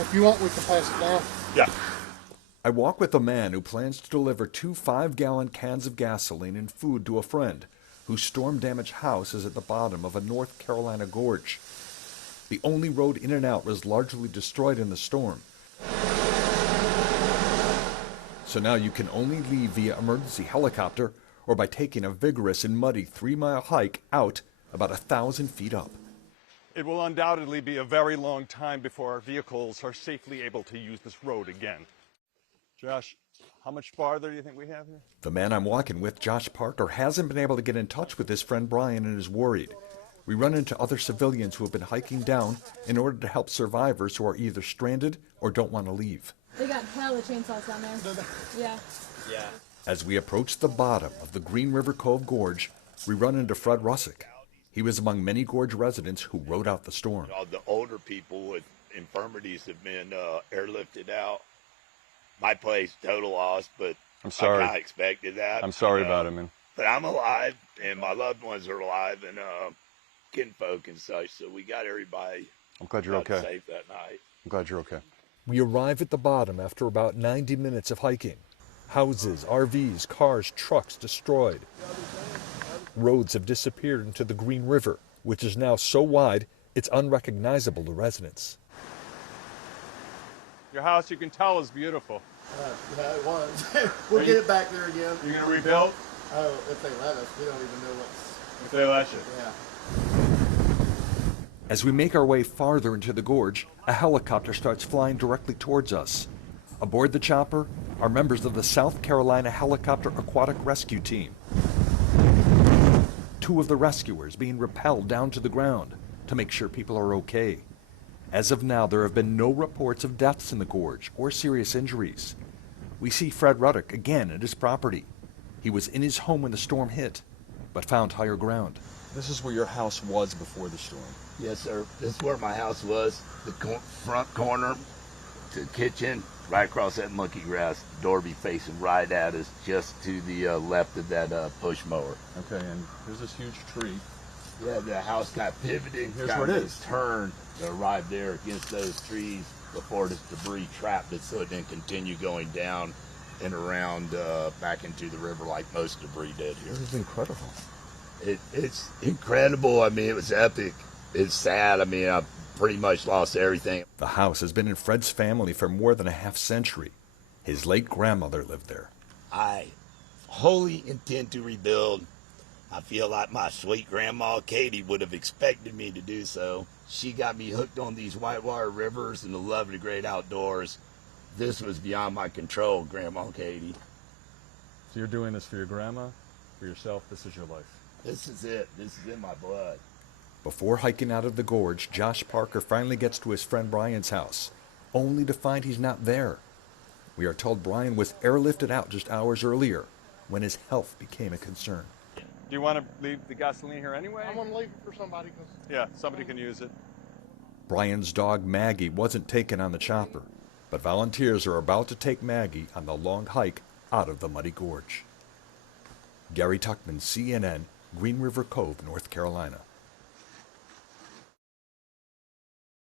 If you want, we can pass it down. Yeah. I walk with a man who plans to deliver 2 5-gallon cans of gasoline and food to a friend whose storm-damaged house is at the bottom of a North Carolina gorge. The only road in and out was largely destroyed in the storm. So now you can only leave via emergency helicopter or by taking a vigorous and muddy 3-mile hike out about 1,000 feet up. It will undoubtedly be a very long time before our vehicles are safely able to use this road again. Josh, how much farther do you think we have here? The man I'm walking with, Josh Parker, hasn't been able to get in touch with his friend Brian and is worried. We run into other civilians who have been hiking down in order to help survivors who are either stranded or don't want to leave. They got hella chainsaws down there. Yeah. Yeah. As we approach the bottom of the Green River Cove Gorge, we run into Fred Russick. He was among many gorge residents who rode out the storm. All the older people with infirmities have been airlifted out. My place, total loss, but I'm sorry. I kind of expected that. I'm sorry about it, man. But I'm alive, and my loved ones are alive, and kinfolk and such, so we got everybody I'm glad you're okay. safe that night. I'm glad you're okay. We arrive at the bottom after about 90 minutes of hiking. Houses, RVs, cars, trucks destroyed. Roads have disappeared into the Green River, which is now so wide it's unrecognizable to residents. Your house, you can tell, is beautiful. Yeah, it was. We'll get it back there again. You're going to rebuild? Oh, if they let us. We don't even know what's... If they let you. Yeah. As we make our way farther into the gorge, a helicopter starts flying directly towards us. Aboard the chopper are members of the South Carolina Helicopter Aquatic Rescue Team. 2 of the rescuers being rappelled down to the ground to make sure people are okay. As of now, there have been no reports of deaths in the gorge or serious injuries. We see Fred Ruddock again at his property. He was in his home when the storm hit, but found higher ground. This is where your house was before the storm. Yes, sir. This is where my house was. The front corner to the kitchen, right across that monkey grass. The door be facing right at us, just to the left of that push mower. Okay, and here's this huge tree. Yeah, the house got pivoted. Here's where it is. Turned to arrive there against those trees before the debris trapped it, so it didn't continue going down and around back into the river like most debris did here. This is incredible. It's incredible. I mean, it was epic. It's sad. I mean, I pretty much lost everything. The house has been in Fred's family for more than a half-century. His late grandmother lived there. I wholly intend to rebuild. I feel like my sweet grandma Katie would have expected me to do so. She got me hooked on these whitewater rivers and the love of the great outdoors. This was beyond my control, Grandma Katie. So you're doing this for your grandma, for yourself? This is your life. This is it. This is in my blood. Before hiking out of the gorge, Josh Parker finally gets to his friend Brian's house, only to find he's not there. We are told Brian was airlifted out just hours earlier, when his health became a concern. Do you want to leave the gasoline here anyway? I'm going to leave it for somebody because... Yeah, somebody can use it. Brian's dog Maggie wasn't taken on the chopper, but volunteers are about to take Maggie on the long hike out of the muddy gorge. Gary Tuckman, CNN, Green River Cove, North Carolina.